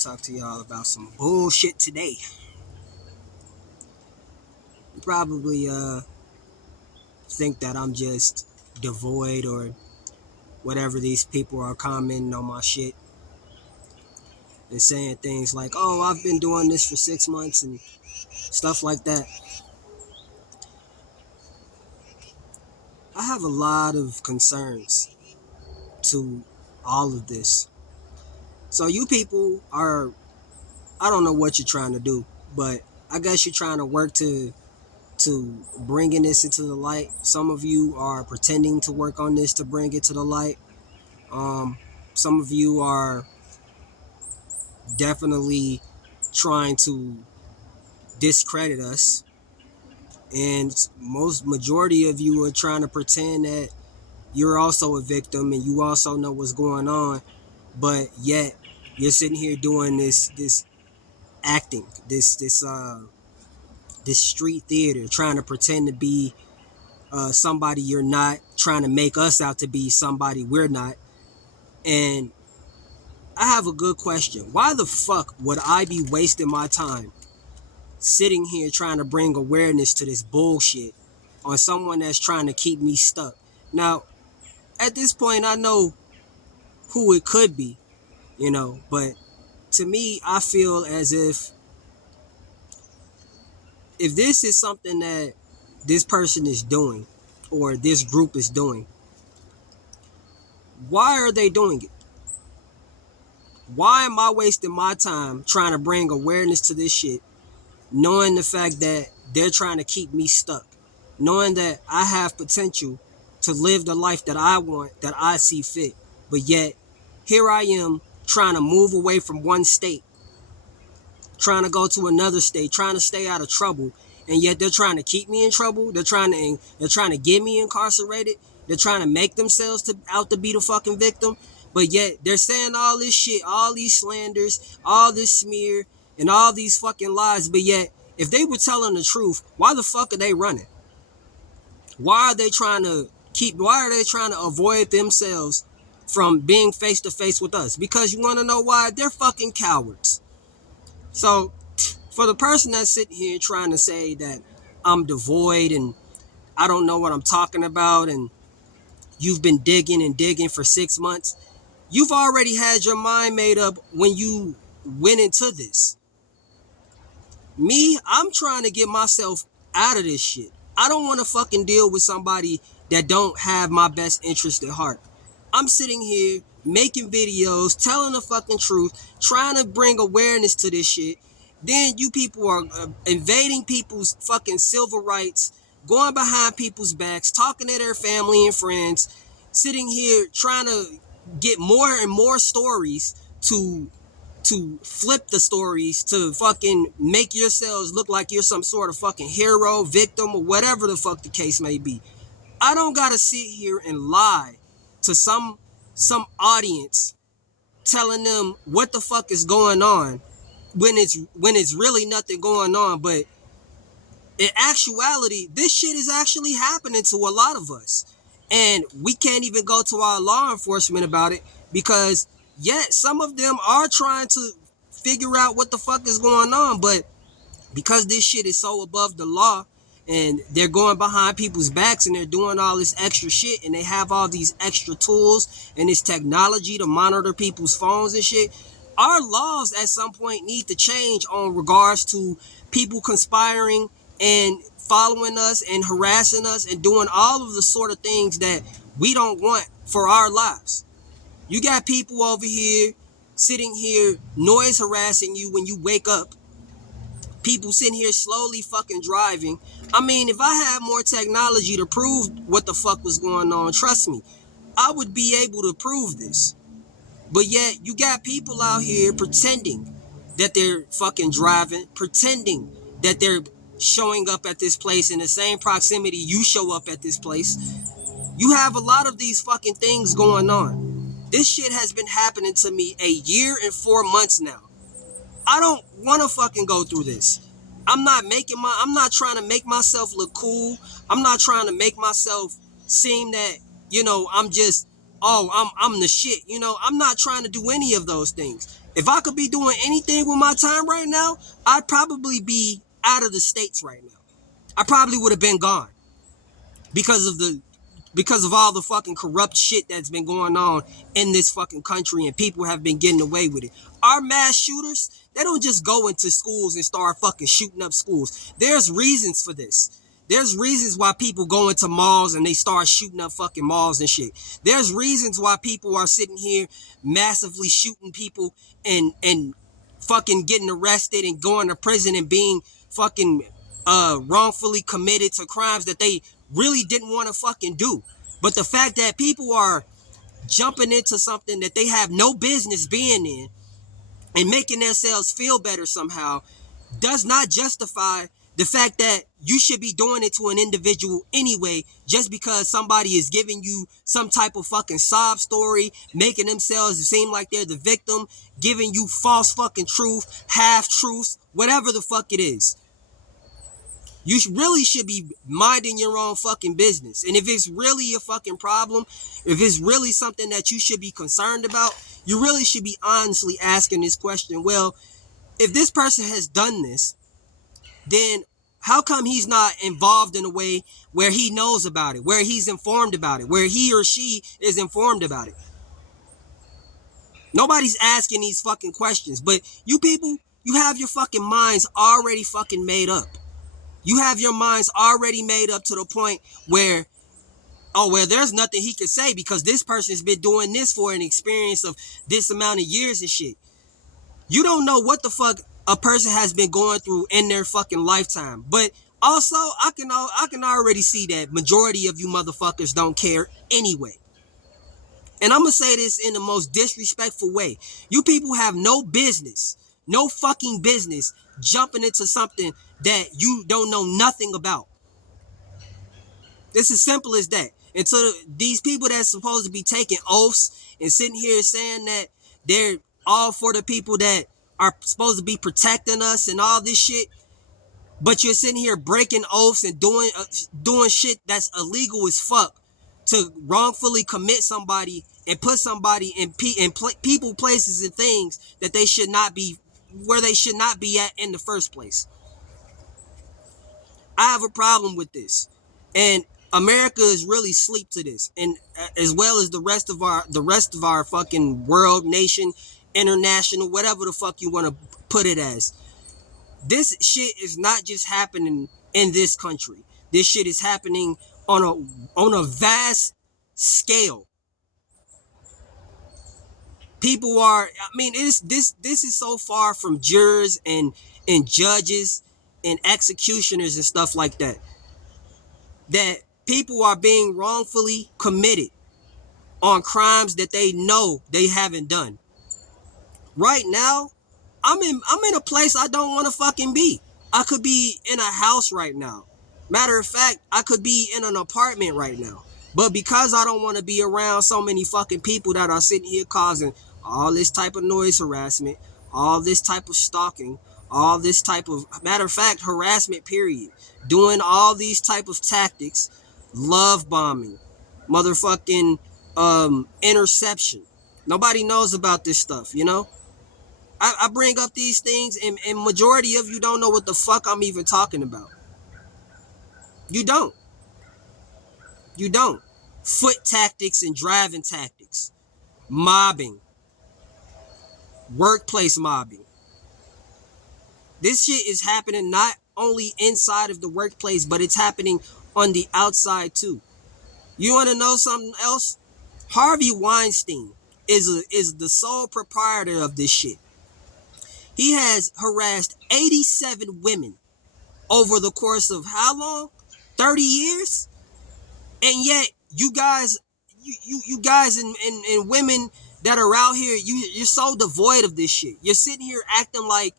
talk to y'all about some bullshit today. You probably think that I'm just devoid or whatever. These people are commenting on my shit and saying things like, oh, I've been doing this for 6 months and stuff like that. I have a lot of concerns to all of this. So you people are, I don't know what you're trying to do, but I guess you're trying to work to bringing this into the light. Some of you are pretending to work on this to bring it to the light. Some of you are definitely trying to discredit us, and most majority of you are trying to pretend that you're also a victim and you also know what's going on, but yet you're sitting here doing this acting, this street theater, trying to pretend to be somebody you're not, trying to make us out to be somebody we're not. And I have a good question. Why the fuck would I be wasting my time sitting here trying to bring awareness to this bullshit on someone that's trying to keep me stuck? Now, at this point, I know who it could be, but to me, I feel as if this is something that this person is doing or this group is doing, why are they doing it? Why am I wasting my time trying to bring awareness to this shit, knowing the fact that they're trying to keep me stuck, knowing that I have potential to live the life that I want, that I see fit, but yet here I am trying to move away from one state, trying to go to another state, trying to stay out of trouble, and yet they're trying to keep me in trouble. They're trying to get me incarcerated. They're trying to make themselves out to be the fucking victim. But yet they're saying all this shit, all these slanders, all this smear, and all these fucking lies. But yet, if they were telling the truth, why the fuck are they running? Why are they trying to avoid themselves from being face to face with us? Because you want to know why? They're fucking cowards. So, for the person that's sitting here trying to say that I'm devoid and I don't know what I'm talking about and you've been digging and digging for 6 months, you've already had your mind made up when you went into this. Me, I'm trying to get myself out of this shit. I don't want to fucking deal with somebody that don't have my best interest at heart. I'm sitting here making videos, telling the fucking truth, trying to bring awareness to this shit. Then you people are invading people's fucking civil rights, going behind people's backs, talking to their family and friends, sitting here trying to get more and more stories to flip the stories to fucking make yourselves look like you're some sort of fucking hero, victim, or whatever the fuck the case may be. I don't gotta sit here and lie to some audience telling them what the fuck is going on when it's really nothing going on. But in actuality, this shit is actually happening to a lot of us. And we can't even go to our law enforcement about it because yet some of them are trying to figure out what the fuck is going on. But because this shit is so above the law and they're going behind people's backs and they're doing all this extra shit and they have all these extra tools and this technology to monitor people's phones and shit, our laws at some point need to change on regards to people conspiring and following us and harassing us and doing all of the sort of things that we don't want for our lives. You got people over here sitting here noise harassing you when you wake up. People sitting here slowly fucking driving. I mean, if I had more technology to prove what the fuck was going on, trust me, I would be able to prove this. But yet, you got people out here pretending that they're fucking driving, pretending that they're showing up at this place in the same proximity you show up at this place. You have a lot of these fucking things going on. This shit has been happening to me a year and 4 months now. I don't want to fucking go through this. I'm not trying to make myself look cool. I'm not trying to make myself seem that, I'm just, I'm the shit. I'm not trying to do any of those things. If I could be doing anything with my time right now, I'd probably be out of the States right now. I probably would have been gone because of the because of all the fucking corrupt shit that's been going on in this fucking country, and people have been getting away with it. Our mass shooters, they don't just go into schools and start fucking shooting up schools. There's reasons for this. There's reasons why people go into malls and they start shooting up fucking malls and shit. There's reasons why people are sitting here massively shooting people and fucking getting arrested and going to prison and being fucking wrongfully committed to crimes that they really didn't want to fucking do. But the fact that people are jumping into something that they have no business being in and making themselves feel better somehow does not justify the fact that you should be doing it to an individual anyway, just because somebody is giving you some type of fucking sob story, making themselves seem like they're the victim, giving you false fucking truth, half truths, whatever the fuck it is. You really should be minding your own fucking business. And if it's really a fucking problem, if it's really something that you should be concerned about, you really should be honestly asking this question. Well, if this person has done this, then how come he's not involved in a way where he knows about it, where he's informed about it, where he or she is informed about it? Nobody's asking these fucking questions, but you people, you have your fucking minds already fucking made up. You have your minds already made up to the point where, oh, well, there's nothing he could say because this person's been doing this for an experience of this amount of years and shit. You don't know what the fuck a person has been going through in their fucking lifetime. But also, I can already see that majority of you motherfuckers don't care anyway. And I'm gonna say this in the most disrespectful way. You people have no business, no fucking business jumping into something that you don't know nothing about. It's as simple as that. And to these people that's supposed to be taking oaths and sitting here saying that they're all for the people that are supposed to be protecting us and all this shit, but you're sitting here breaking oaths and doing shit that's illegal as fuck to wrongfully commit somebody and put somebody in people, places, and things that they should not be, where they should not be at in the first place. I have a problem with this, and America is really sleep to this, and as well as the rest of our fucking world, nation, international, whatever the fuck you want to put it as. This shit is not just happening in this country. This shit is happening on a vast scale. People are, I mean, this is so far from jurors and judges and executioners and stuff like that, that people are being wrongfully committed on crimes that they know they haven't done. Right now, I'm in a place I don't want to fucking be. I could be in a house right now. Matter of fact, I could be in an apartment right now. But because I don't want to be around so many fucking people that are sitting here causing all this type of noise harassment, all this type of stalking, all this type of, matter of fact, harassment, period. Doing all these type of tactics, love bombing, motherfucking interception. Nobody knows about this stuff, you know? I bring up these things, and majority of you don't know what the fuck I'm even talking about. You don't. You don't. Foot tactics and driving tactics. Mobbing. Workplace mobbing. This shit is happening not only inside of the workplace, but it's happening on the outside too. You want to know something else? Harvey Weinstein is the sole proprietor of this shit. He has harassed 87 women over the course of how long? 30 years? And yet you guys and women that are out here, you're so devoid of this shit. You're sitting here acting like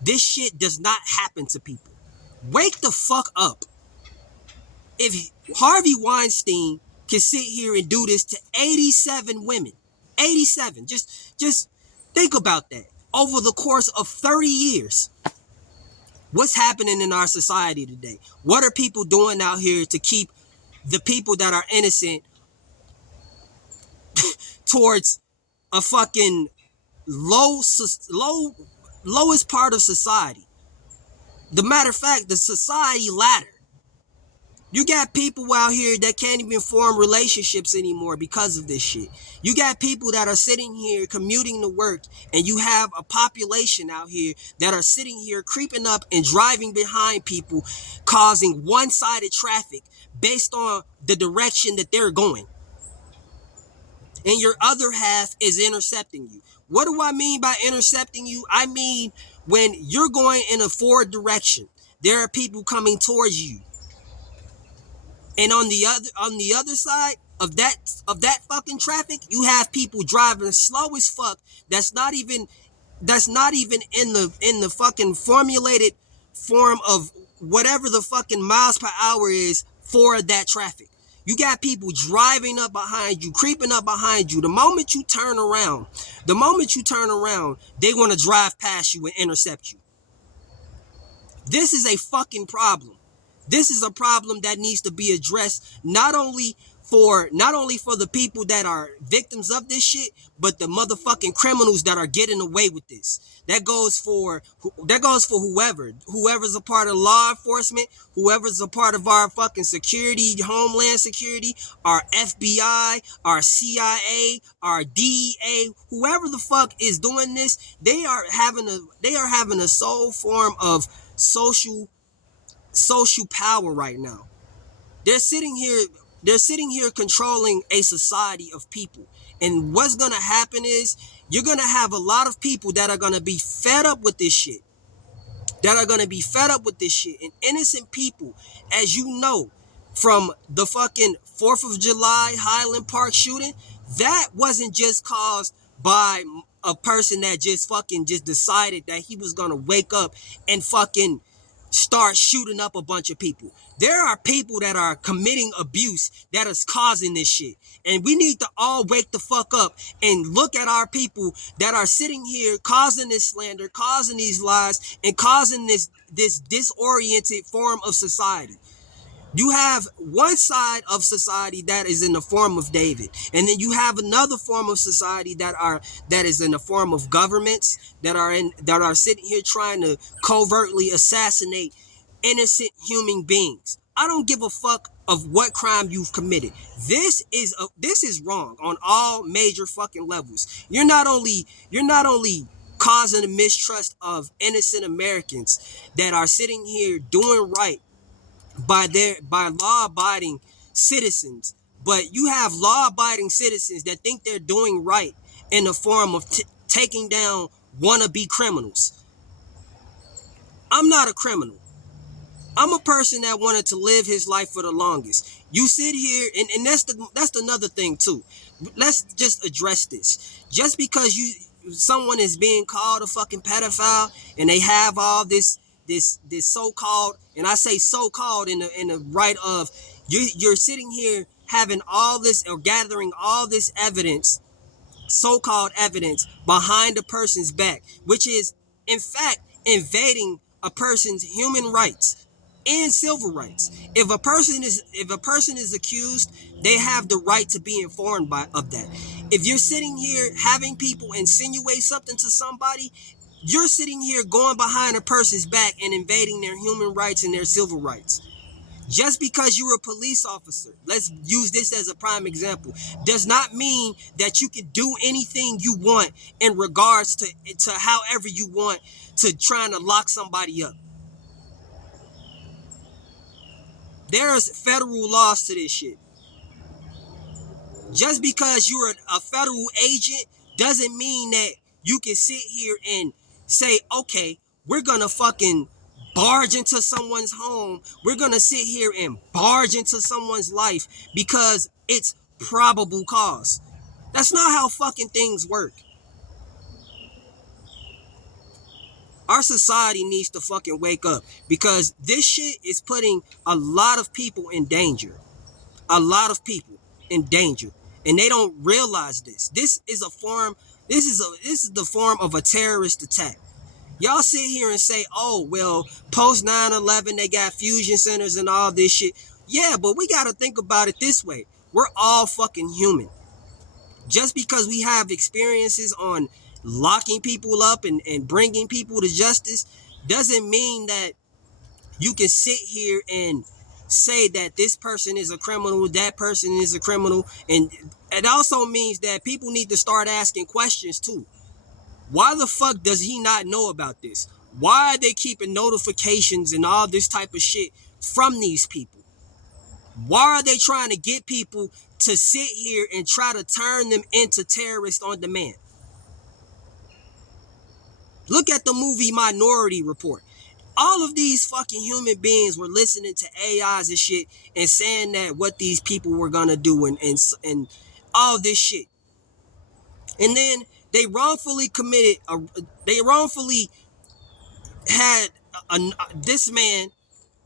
this shit does not happen to people. Wake the fuck up. If Harvey Weinstein can sit here and do this to 87 women, 87, just think about that. Over the course of 30 years, what's happening in our society today? What are people doing out here to keep the people that are innocent towards a fucking low lowest part of society. The matter of fact, the society ladder. You got people out here that can't even form relationships anymore because of this shit. You got people that are sitting here commuting to work, and you have a population out here that are sitting here creeping up and driving behind people, causing one-sided traffic based on the direction that they're going. And your other half is intercepting you. What do I mean by intercepting you? I mean when you're going in a forward direction, there are people coming towards you. And on the other side of that fucking traffic, you have people driving slow as fuck. That's not even in the fucking formulated form of whatever the fucking miles per hour is for that traffic. You got people driving up behind you, creeping up behind you. The moment you turn around, they want to drive past you and intercept you. This is a fucking problem. This is a problem that needs to be addressed not only for the people that are victims of this shit, but the motherfucking criminals that are getting away with this. That goes for whoever's a part of law enforcement, whoever's a part of our fucking security, homeland security, our FBI, our CIA, our DEA, whoever the fuck is doing this. They are having a sole form of social power right now. They're sitting here they're sitting here controlling a society of people. And what's going to happen is you're going to have a lot of people that are going to be fed up with this shit. And innocent people, as you know, from the fucking 4th of July Highland Park shooting, that wasn't just caused by a person that just decided that he was going to wake up and fucking start shooting up a bunch of people. There are people that are committing abuse that is causing this shit. And we need to all wake the fuck up and look at our people that are sitting here causing this slander, causing these lies, and causing this disoriented form of society. You have one side of society that is in the form of David, and then you have another form of society that is in the form of governments that are sitting here trying to covertly assassinate innocent human beings. I don't give a fuck of what crime you've committed. This is wrong on all major fucking levels. You're not only causing a mistrust of innocent Americans that are sitting here doing right by law-abiding citizens, but you have law-abiding citizens that think they're doing right in the form of taking down wannabe criminals. I'm not a criminal. I'm a person that wanted to live his life for the longest. You sit here, and that's another thing too. Let's just address this. Just because someone is being called a fucking pedophile, and they have all this so-called, and I say so-called in the right of, you're sitting here having all this or gathering all this evidence, so-called evidence, behind a person's back, which is in fact invading a person's human rights and civil rights. If a person is accused, they have the right to be informed of that. If you're sitting here having people insinuate something to somebody, you're sitting here going behind a person's back and invading their human rights and their civil rights. Just because you're a police officer, let's use this as a prime example, does not mean that you can do anything you want in regards to however you want to trying to lock somebody up. There's federal laws to this shit. Just because you're a federal agent doesn't mean that you can sit here and say, okay, we're gonna fucking barge into someone's home. We're gonna sit here and barge into someone's life because it's probable cause. That's not how fucking things work. Our society needs to fucking wake up, because this shit is putting a lot of people in danger. A lot of people in danger. And they don't realize this. This is the form of a terrorist attack. Y'all sit here and say, oh, well, post 9/11, they got fusion centers and all this shit. Yeah, but we got to think about it this way. We're all fucking human. Just because we have experiences on locking people up and bringing people to justice doesn't mean that you can sit here and say that this person is a criminal, that person is a criminal. And it also means that people need to start asking questions too. Why the fuck does he not know about this? Why are they keeping notifications and all this type of shit from these people? Why are they trying to get people to sit here and try to turn them into terrorists on demand? Look at the movie Minority Report. All of these fucking human beings were listening to AIs and shit and saying that what these people were gonna do and all this shit. And then they wrongfully they wrongfully had this man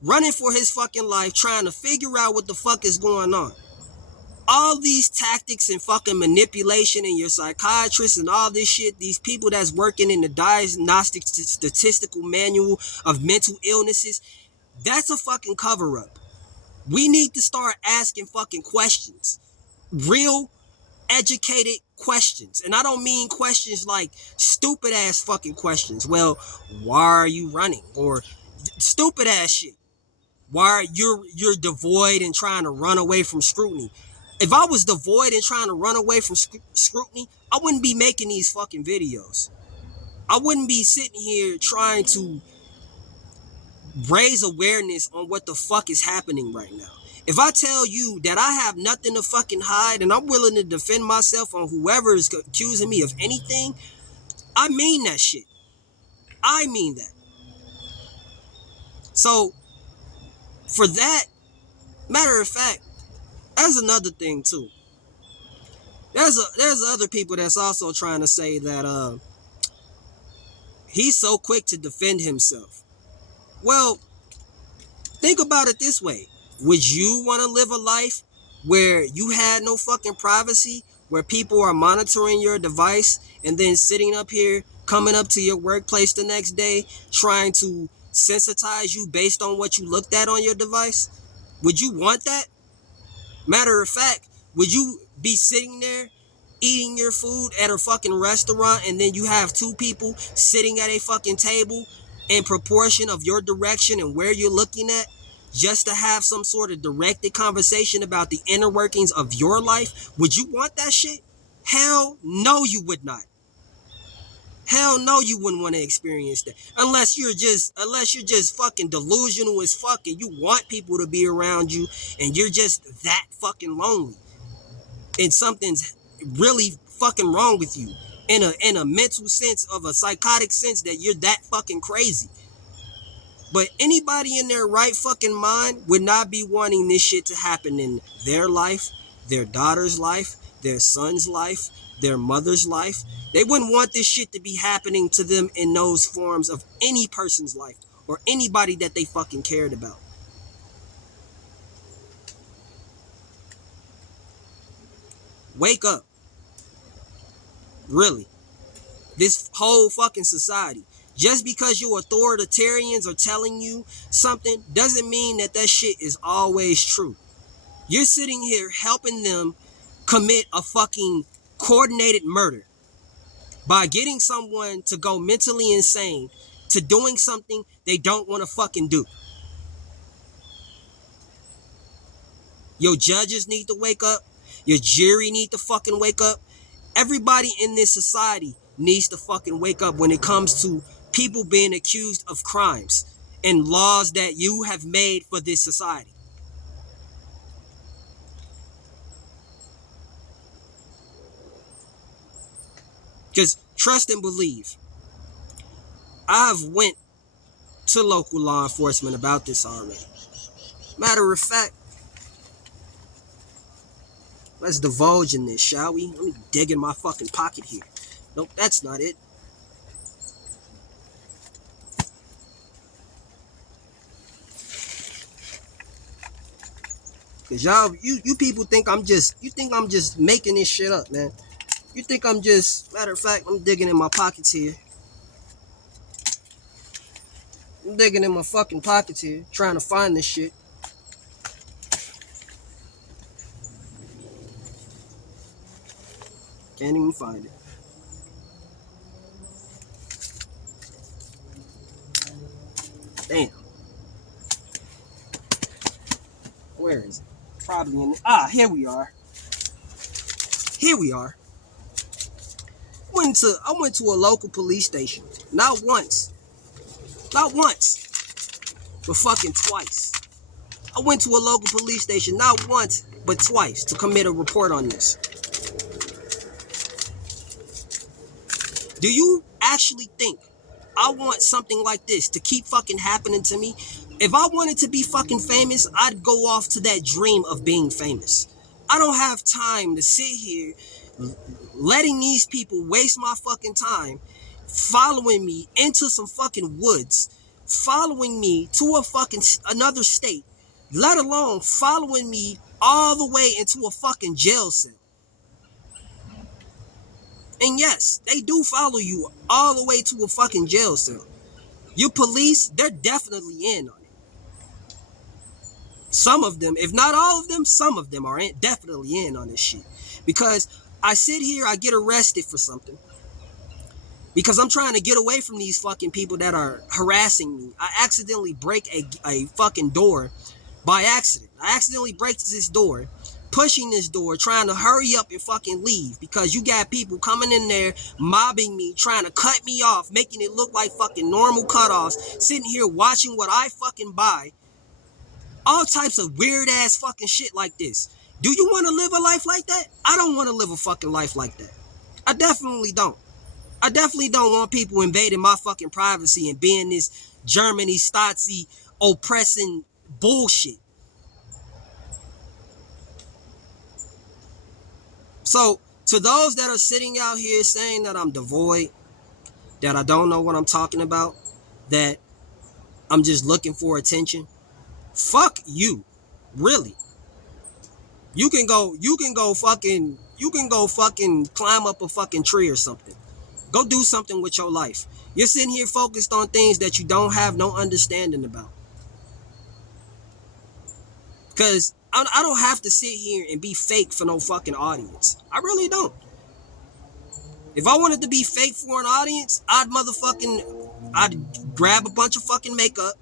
running for his fucking life trying to figure out what the fuck is going on. All these tactics and fucking manipulation and your psychiatrists and all this shit, these people that's working in the diagnostic statistical manual of mental illnesses, that's a fucking cover up. We need to start asking fucking questions. Real educated questions. And I don't mean questions like stupid ass fucking questions. Well, why are you running? Or stupid ass shit. Why you're devoid and trying to run away from scrutiny. If I was devoid and trying to run away from scrutiny, I wouldn't be making these fucking videos. I wouldn't be sitting here trying to raise awareness on what the fuck is happening right now. If I tell you that I have nothing to fucking hide and I'm willing to defend myself on whoever is accusing me of anything, I mean that shit. I mean that. So, for that, matter of fact, that's another thing too. There's other people that's also trying to say that he's so quick to defend himself. Well, think about it this way. Would you want to live a life where you had no fucking privacy, where people are monitoring your device and then sitting up here, coming up to your workplace the next day, trying to sensitize you based on what you looked at on your device? Would you want that? Matter of fact, would you be sitting there eating your food at a fucking restaurant and then you have two people sitting at a fucking table in proportion of your direction and where you're looking at just to have some sort of directed conversation about the inner workings of your life? Would you want that shit? Hell no, you would not. Hell no, you wouldn't want to experience that. Unless you're just fucking delusional as fuck and you want people to be around you and you're just that fucking lonely. And something's really fucking wrong with you. In a mental sense, of a psychotic sense, that you're that fucking crazy. But anybody in their right fucking mind would not be wanting this shit to happen in their life, their daughter's life, their son's life, their mother's life. They wouldn't want this shit to be happening to them in those forms of any person's life or anybody that they fucking cared about. Wake up. Really. This whole fucking society. Just because you authoritarians are telling you something doesn't mean that that shit is always true. You're sitting here helping them commit a fucking coordinated murder by getting someone to go mentally insane to doing something they don't want to fucking do. Your judges need to wake up. Your jury need to fucking wake up. Everybody in this society needs to fucking wake up when it comes to people being accused of crimes and laws that you have made for this society. Because trust and believe, I've went to local law enforcement about this already. Matter of fact, let's divulge in this, shall we? Let me dig in my fucking pocket here. Nope, that's not it. Cause y'all, you people think I'm just making this shit up, man. You think I'm just, matter of fact, I'm digging in my pockets here. I'm digging in my fucking pockets here, trying to find this shit. Can't even find it. Damn. Where is it? Probably in here we are. Here we are. I went to a local police station. Not once. Not once. But fucking twice. I went to a local police station not once, but twice to commit a report on this. Do you actually think I want something like this to keep fucking happening to me? If I wanted to be fucking famous, I'd go off to that dream of being famous. I don't have time to sit here letting these people waste my fucking time following me into some fucking woods, following me to a fucking another state, let alone following me all the way into a fucking jail cell. And yes, they do follow you all the way to a fucking jail cell. Your police, they're definitely in on it. Some of them, if not all of them, some of them are definitely in on this shit. Because I sit here, I get arrested for something. Because I'm trying to get away from these fucking people that are harassing me. I accidentally break a fucking door by accident. I accidentally break this door, pushing this door, trying to hurry up and fucking leave because you got people coming in there, mobbing me, trying to cut me off, making it look like fucking normal cutoffs, sitting here watching what I fucking buy. All types of weird ass fucking shit like this. Do you want to live a life like that? I don't want to live a fucking life like that. I definitely don't. I definitely don't want people invading my fucking privacy and being this Germany, Stasi, oppressing bullshit. So, to those that are sitting out here saying that I'm devoid, that I don't know what I'm talking about, that I'm just looking for attention, fuck you. Really. You can go fucking climb up a fucking tree or something. Go do something with your life. You're sitting here focused on things that you don't have no understanding about. Because I don't have to sit here and be fake for no fucking audience. I really don't. If I wanted to be fake for an audience, I'd grab a bunch of fucking makeup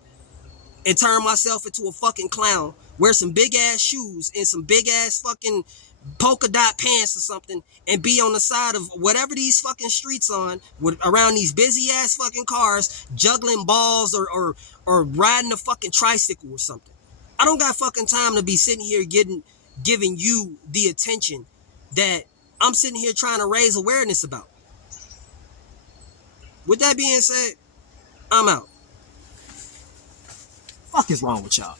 and turn myself into a fucking clown, wear some big ass shoes and some big ass fucking polka dot pants or something, and be on the side of whatever these fucking streets on with around these busy ass fucking cars, juggling balls or riding a fucking tricycle or something. I don't got fucking time to be sitting here giving you the attention that I'm sitting here trying to raise awareness about. With that being said, I'm out. Fuck is wrong with y'all?